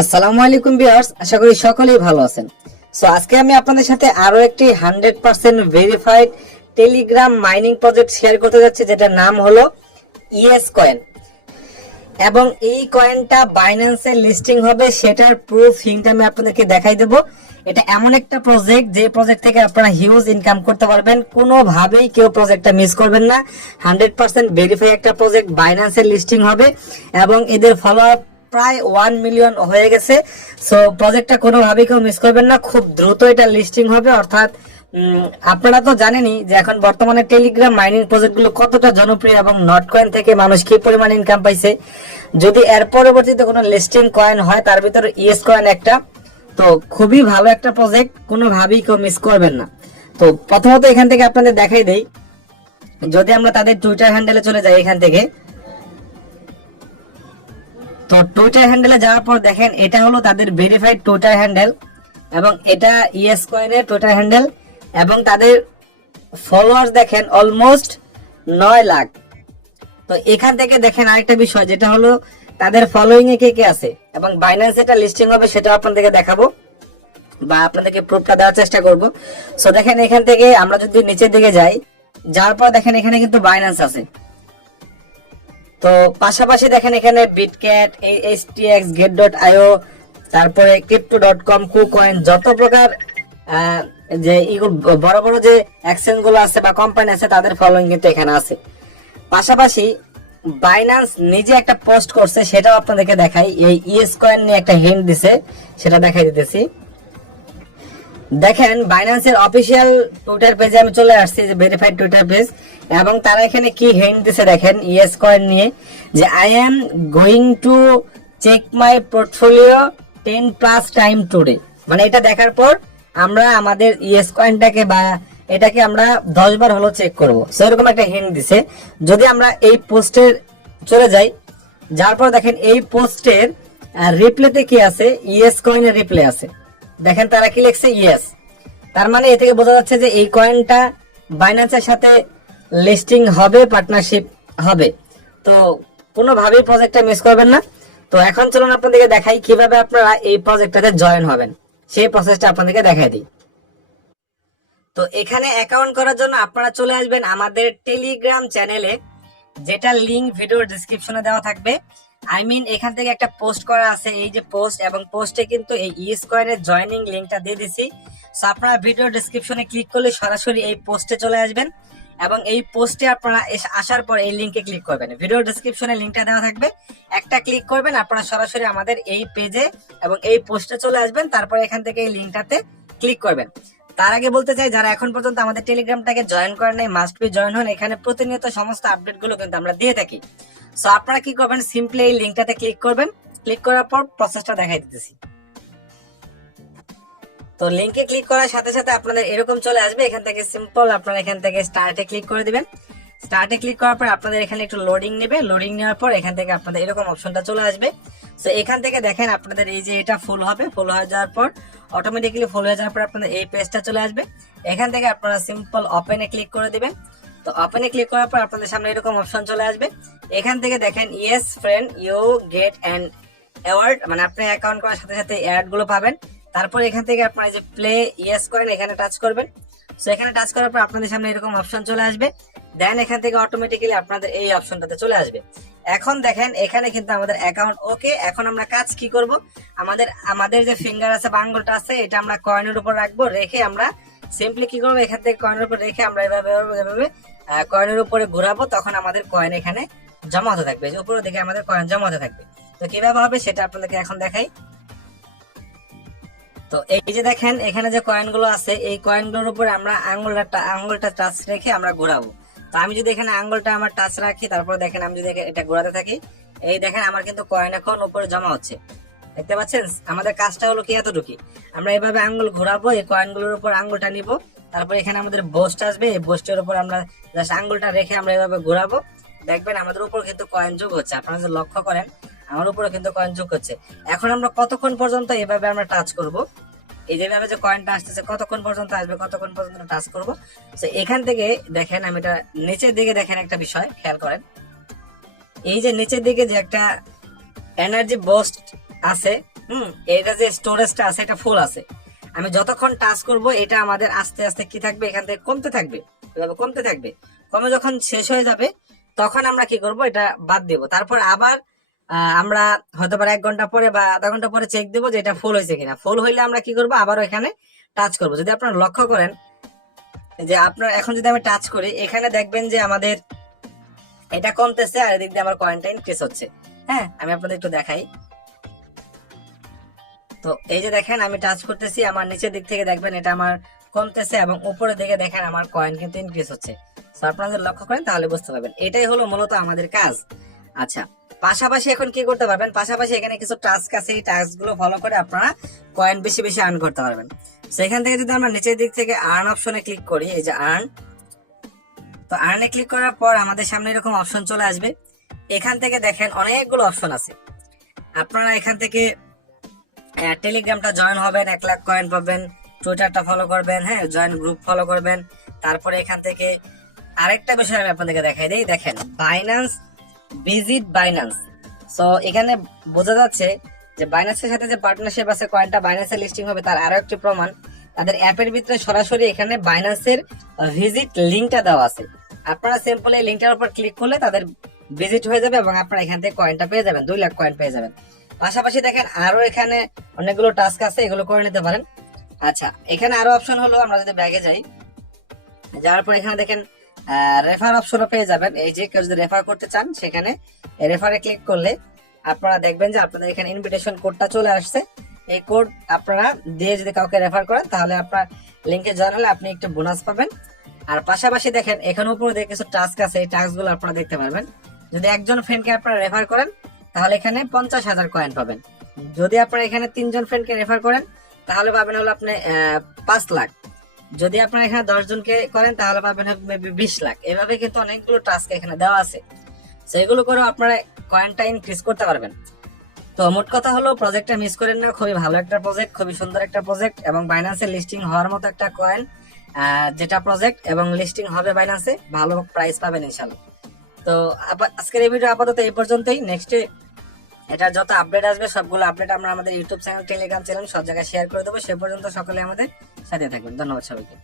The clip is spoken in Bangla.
আসসালামু আলাইকুম ভিউয়ার্স, আশা করি সকলেই ভালো আছেন। সো আজকে আমি আপনাদের সাথে আরো একটি 100% verified Telegram mining project share করতে যাচ্ছি, যেটার নাম হলো ইএস কয়েন। এবং এই কয়েনটা বাইন্যান্সে লিস্টিং হবে, সেটার প্রুফ লিংকটা আমি আপনাদেরকে দেখাই দেব। এটা এমন একটা প্রজেক্ট যে প্রজেক্ট থেকে আপনারা হিউজ ইনকাম করতে পারবেন, কোনোভাবেই কেউ প্রজেক্টটা মিস করবেন না। 100% ভেরিফাই একটা প্রজেক্ট, বাইন্যান্সে লিস্টিং হবে এবং এদের ফলোয়ার প্রায় 1 মিলিয়ন হয়ে গেছে। সো প্রজেক্টটা কোনোভাবেই কেউ মিস করবেন না, খুব দ্রুত এটা লিস্টিং হবে। অর্থাৎ আপনারা তো জানেনই যে এখন বর্তমানে টেলিগ্রাম মাইনিং প্রজেক্ট গুলো কতটা জনপ্রিয় এবং নট কয়েন থেকে মানুষ কি পরিমাণ ইনকাম পাইছে। যদি এর পরবর্তীতে কোনো লিস্টিং কয়েন হয়, তার ভিতরে ইএস কয়েন একটা, তো খুবই ভালো একটা প্রজেক্ট, কোনোভাবেই কেউ মিস করবেন না। তো প্রথমত এখান থেকে আপনাদের দেখাই দেই, যদি আমরা তাদের টুইটার হ্যান্ডেলে চলে যাই এখান থেকে, তো টুইটার হ্যান্ডেলে যাওয়ার পর দেখেন এটা হলো তাদের ভেরিফাইড টুইটার হ্যান্ডেল এবং এটা ইএস কয়েনের টুইটার হ্যান্ডেল এবং তাদের ফলোয়ার্স দেখেন অলমোস্ট 9 লাখ। তো এখান থেকে দেখেন আরেকটা বিষয়, যেটা হলো তাদের ফলোইং এ কে কে আছে এবং বাইন্যান্স এটা লিস্টিং হবে সেটা আপনাদেরকে দেখাবো বা আপনাদেরকে প্রুফটা দেওয়ার চেষ্টা করব। সো দেখেন এখান থেকে আমরা যদি নিচের দিকে যাই, যাওয়ার পর দেখেন এখানে কিন্তু বাইন্যান্স আছে। তো পাশাপাশি দেখেন এখানে বিটক্যাট, এইচটিএক্স, গেট.আইও, তারপরে crypto.com, কুকয়েন, যত প্রকার যে বড় বড় যে এক্সচেঞ্জ গুলো আছে বা কোম্পানি আছে তাদের ফলোইং কিন্তু এখানে আছে। পাশাপাশি বাইন্যান্স নিজে একটা পোস্ট করছে, সেটাও আপনাদেরকে দেখাই। এই ইএস কয়েন নিয়ে একটা হিন্ট দিছে, সেটা দেখাই দিতেছি। দেখেন বাইন্যান্সের অফিসিয়াল টুইটার পেজে আমি চলে আসছি, যে ভেরিফাইড টুইটার পেজ, এবং তারা এখানে কি হিন্ট দিছে দেখেন ইএস কয়েন নিয়ে, যে I am going to check my portfolio 10+ time today. মানে এটা দেখার পর আমরা আমাদের ইএস কয়েনটাকে বা এটাকে আমরা 10 বার হলো চেক করব, সেরকম একটা হিন্ট দিছে। যদি আমরা এই পোস্টের চলে যাই, যার পর দেখেন এই পোস্টের রিপ্লেতে কি আছে, ইএস কয়েনের রিপ্লে আছে। দেখেন তারা কি লিখছে, ইয়েস। তার মানে এ থেকে বোঝা যাচ্ছে যে এই কয়েনটা বাইন্যান্সের সাথে লিস্টিং হবে, পার্টনারশিপ হবে। তো কোনোভাবেই প্রজেক্টটা মিস করবেন না। তো এখন চলুন আপনাদেরকে দেখাই কিভাবে আপনারা এই প্রজেক্টটাতে জয়েন হবেন, সেই প্রসেসটা আপনাদেরকে দেখাই দিই। তো এখানে অ্যাকাউন্ট করার জন্য আপনারা চলে আসবেন আমাদের টেলিগ্রাম চ্যানেলে, যেটা লিংক ভিডিওর ডেসক্রিপশনে দেওয়া থাকবে। এখান থেকে একটা পোস্ট করা আছে, এই যে পোস্ট, এবং পোস্টে কিন্তু এই ইএস কয়েনের জয়েনিং লিংকটা দিয়ে দিছি। সো আপনারা ভিডিও ডেসক্রিপশনে ক্লিক করলে সরাসরি এই পোস্টে চলে আসবেন এবং এই পোস্টে আপনারা আসার পর এই লিংকে ক্লিক করবেন। ভিডিও ডেসক্রিপশনে লিংকটা দেওয়া থাকবে, একটা ক্লিক করবেন, আপনারা সরাসরি আমাদের এই পেজে এবং এই পোস্টে চলে আসবেন। তারপর এখান থেকে এই লিংকটাতে ক্লিক করবেন। তার আগে বলতে চাই, যারা এখন পর্যন্ত আমাদের টেলিগ্রামটাকে জয়েন করেন নাই, মাস্ট বি জয়েন হন। এখানে প্রতিনিয়ত সমস্ত আপডেট গুলো কিন্তু আমরা দিয়ে থাকি। সো আপনারা কি করবেন, সিম্পলি এই লিংকটাতে ক্লিক করবেন। ক্লিক করার পর প্রসেসটা দেখাই দিতেছি। তো লিংকে ক্লিক করার সাথে সাথে আপনাদের এরকম চলে আসবে। এখান থেকে সিম্পল আপনারা এখান থেকে স্টার্টে ক্লিক করে দিবেন। স্টার্টে ক্লিক করার পর আপনাদের এখানে একটু লোডিং নেবে। লোডিং নেওয়ার পর এখান থেকে আপনাদের এরকম অপশনটা চলে আসবে। তো এখান থেকে দেখেন আপনাদের এই যে এটা ফুল হবে, ফুল হয়ে যাওয়ার পর অটোমেটিক্যালি ফুল হয়ে যাওয়ার পর আপনাদের এই পেজটা চলে আসবে। এখান থেকে আপনারা সিম্পল ওপেনে ক্লিক করে দিবেন। তো ওপেনে ক্লিক করার পর আপনাদের সামনে এরকম অপশন চলে আসবে। এখান থেকে দেখেন yes friend, you get an award, মানে আপনি অ্যাকাউন্ট করার সাথে সাথে অ্যাড গুলো পাবেন। তারপর এখান থেকে আপনারা যে প্লে ইয়েস করেন এখানে টাচ করবেন। সো এখানে টাচ করার পর আপনাদের সামনে এরকম অপশন চলে আসবে। দেন এখান থেকে অটোমেটিক্যালি আপনাদের এই অপশনটাতে চলে আসবে। এখন দেখেন এখানে কিন্তু আমাদের অ্যাকাউন্ট ওকে। এখন আমরা কাজ কি করব, আমাদের যে ফিঙ্গার আছে বা আঙ্গুলটা আছে, এটা আমরা কয়েনের উপর রাখবো। রেখে আমরা সিম্পলি কি করবো, এখান থেকে কয়েনের উপর রেখে আমরা এভাবে কয়েনের উপরে ঘোরাবো। তখন আমাদের কয়েন এখানে জমা হতে থাকবে, যে উপরের দিকে আমাদের কয়েন জমা হতে থাকবে। তো কিভাবে হবে সেটা আপনাদেরকে এখন দেখাই। তো এই যে দেখেন এখানে যে কয়েন গুলো আছে, এই কয়েন গুলোর উপরে আমরা আঙ্গুলটা টাচ রেখে আমরা ঘোরাবো। তো আমি যদি এখানে আঙ্গুলটা আমার টাচ রাখি, তারপর দেখেন আমি যদি এটা ঘোরাতে থাকি, এই দেখেন আমার কিন্তু কয়েন এখন উপরে জমা হচ্ছে, দেখতে পাচ্ছেন। আমাদের কাজটা হলো কি এতটুকু, আমরা এভাবে আঙ্গুল ঘোরাবো, এই কয়েন গুলোর উপর আঙ্গুলটা নিব। তারপর এখানে আমাদের বোস্ট আসবে, এই বোস্টের উপর আমরা জাস্ট আঙ্গুলটা রেখে আমরা এভাবে ঘোরাবো। দেখবেন আমাদের উপর কিন্তু কয়েন যোগ হচ্ছে। আপনারা যদি লক্ষ্য করেন আমার উপরে কিন্তু কয়েন যোগ হচ্ছে। এখন আমরা কতক্ষণ পর্যন্ত এভাবে আমরা টাচ করব, এই যেভাবে যে কয়েনটা আসতেছে কতক্ষণ পর্যন্ত আসবে, কতক্ষণ পর্যন্ত টাচ করব। তো এখান থেকে দেখেন আমি এটা নিচের দিকে দেখেন একটা বিষয় খেয়াল করেন, এই যে নিচের দিকে যে একটা এনার্জি বুস্ট আছে, এটা যে স্টোরেজটা আছে এটা ফুল আছে। আমি যতক্ষণ টাচ করব এটা আমাদের আস্তে আস্তে কি থাকবে, এখান থেকে কমতে থাকবে, এভাবে কমতে থাকবে। কমে যখন শেষ হয়ে যাবে তখন আমরা কি করব, এটা বাদ দেব। তারপর আবার আমরা হয়তো 1 ঘন্টা পরে বা আধা ঘন্টা পরে চেক দেবো যে এটা ফুল হয়েছে কিনা। ফুল হইলে আমরা কি করবো, আবারও এখানে টাচ করব। যদি আপনারা লক্ষ্য করেন যে আপনার এখন যদি আমি টাচ করি, এখানে দেখবেন যে আমাদের এটা কমতেছে আর এদিক দিয়ে আমার কয়েনটা ইনক্রিজ হচ্ছে। হ্যাঁ, আমি আপনাদের একটু দেখাই। তো এই যে দেখেন আমি টাচ করতেছি, আমার নিচের দিক থেকে দেখবেন এটা আমার কমতেছে এবং উপরের দিকে দেখেন আমার কয়েন কিন্তু ইনক্রিজ হচ্ছে। তো আপনারা যদি লক্ষ্য করেন তাহলে বুঝতে পারবেন, এটাই হলো মূলত আমাদের কাজ। আচ্ছা, পাশাপাশি এখন কি করতে পারবেন, পাশাপাশি এখানে কিছু টাস্ক আছে, এই টাস্ক গুলো ফলো করে আপনারা কয়েন বেশি বেশি আর্ন করতে পারবেন। সেখান থেকে যদি আমরা নিচের দিক থেকে আর্ন অপশনে ক্লিক করি, এই যে আর্ন, তো আর্নে ক্লিক করার পর আমাদের সামনে এরকম অপশন চলে আসবে। এখান থেকে দেখেন অনেকগুলো অপশন আছে। আপনারা এখান থেকে টেলিগ্রামটা জয়েন হবেন, 1 লাখ কয়েন পাবেন, টুইটারটা ফলো করবেন, হ্যাঁ জয়েন গ্রুপ ফলো করবেন। তারপরে এখান থেকে আরেকটা বিষয় আমি আপনাদেরকে দেখাই দিই, দেখেন বাইন্যান্স, ভিজিট বাইন্যান্স। সো এখানে বোঝা যাচ্ছে যে বাইন্যান্সের সাথে যে পার্টনারশিপ আছে, কয়েনটা বাইন্যান্সে লিস্টিং হবে তার আরো একটি প্রমাণ। তাদের অ্যাপের ভিতরে সরাসরি এখানে বাইন্যান্সের ভিজিট লিঙ্কটা দেওয়া আছে। আপনারা সিম্পল এই লিঙ্কটার উপর ক্লিক করলে তাদের ভিজিট হয়ে যাবে এবং আপনারা এখান থেকে কয়েনটা পেয়ে যাবেন, 2 লাখ কয়েন পেয়ে যাবেন। পাশাপাশি দেখেন আরো এখানে অনেকগুলো টাস্ক আছে, এগুলো করে নিতে পারেন। আচ্ছা, এখানে আরো অপশন হলো, আমরা যদি ব্যাগে যাই, যাওয়ার পর এখানে দেখেন রেফার অপশনও পেয়ে যাবেন। এই যে কেউ যদি রেফার করতে চান, সেখানে রেফারে ক্লিক করলে আপনারা দেখবেন যে আপনাদের এখানে ইনভিটেশন কোডটা চলে আসছে। এই কোড আপনারা দিয়ে যদি কাউকে রেফার করেন তাহলে আপনার লিঙ্কে জয়েন হলে আপনি একটু বোনাস পাবেন। আর পাশাপাশি দেখেন এখানে উপরে দেখে কিছু টাস্ক আছে, এই টাস্ক গুলো আপনারা দেখতে পারবেন। যদি একজন ফ্রেন্ডকে আপনারা রেফার করেন তাহলে এখানে 50,000 কয়েন পাবেন। যদি আপনারা এখানে 3 জন ফ্রেন্ডকে রেফার করেন তাহলে পাবেন হলো আপনি 5 লাখ। যদি আপনারা এখানে 10 জনকে করেন তাহলে পাবেন মেবি 20 লাখ। এভাবে কিন্তু অনেকগুলো টাস্ক এখানে দেওয়া আছে, সেগুলো করেও আপনারা কয়েনটা ইনক্রিজ করতে পারবেন। তো মোট কথা হলো, প্রজেক্টটা মিস করেন না, খুবই ভালো একটা প্রজেক্ট, খুবই সুন্দর একটা প্রজেক্ট এবং বাইন্যান্সে লিস্টিং হওয়ার মতো একটা কয়েন যেটা প্রজেক্ট, এবং লিস্টিং হবে বাইন্যান্সে, ভালো প্রাইস পাবেন ইনশাআল্লাহ। তো আজকের এই ভিডিও আপাতত এই পর্যন্তই। নেক্সটে এটা যত আপডেট আসবে সবগুলো আপডেট আমরা আমাদের ইউটিউব চ্যানেল, টেলিগ্রাম চ্যানেল সব জায়গায় শেয়ার করে দেবো। সে পর্যন্ত সকলে আমাদের সাথে থাকবেন। ধন্যবাদ সবাইকে।